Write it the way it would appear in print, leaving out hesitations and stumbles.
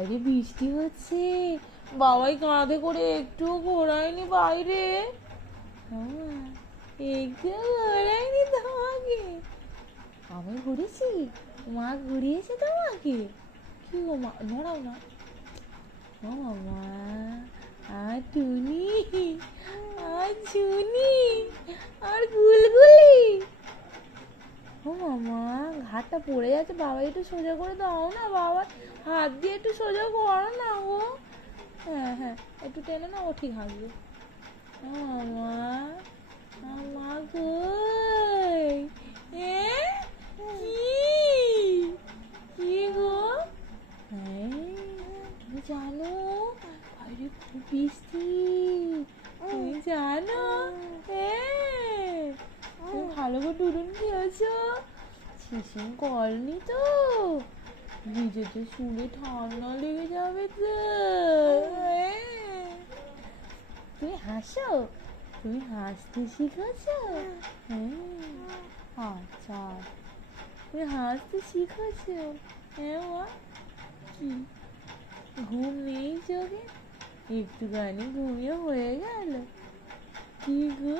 বাইরে বৃষ্টি হচ্ছে, বাবাই কাঁধে করে একটুও ঘোরায়নি বাইরে। একটু ঘোরায়নি তোমাকে? আমি ঘুরেছি? মা ঘুরিয়েছে তোমাকে? কি গো মা, নড়াও না। ও মামা, আর টুনি, আর ঝুনি, আর গুলগুলি। ও মামা, ঘাটটা পড়ে যাচ্ছে, বাবা একটু সোজা করে দাও না, বাবা হাত দিয়ে একটু সোজা করো না গো। হ্যাঁ হ্যাঁ, একটু টেনে না, ও ঠিক হাসবে। ও মামা, মামা কই? এ কি, কি গো? তুমি জানো বাইরে খুব বৃষ্টি? তুমি জানো? তুমি ভালো করে ডুডুন খেয়েছো? শিশির করেনি তো? ভিজেতে শুলে ঠান্ডা লেগে যাবে তো। তুমি হাসো? তুমি হাসতে শিখেছো? আচ্ছা, তুমি হাসতে শিখেছো? হ্যাঁ মা। কি, ঘুম নেই চোখে? একটুখানি ঘুমিয়ে হয়ে গেল? কি গো?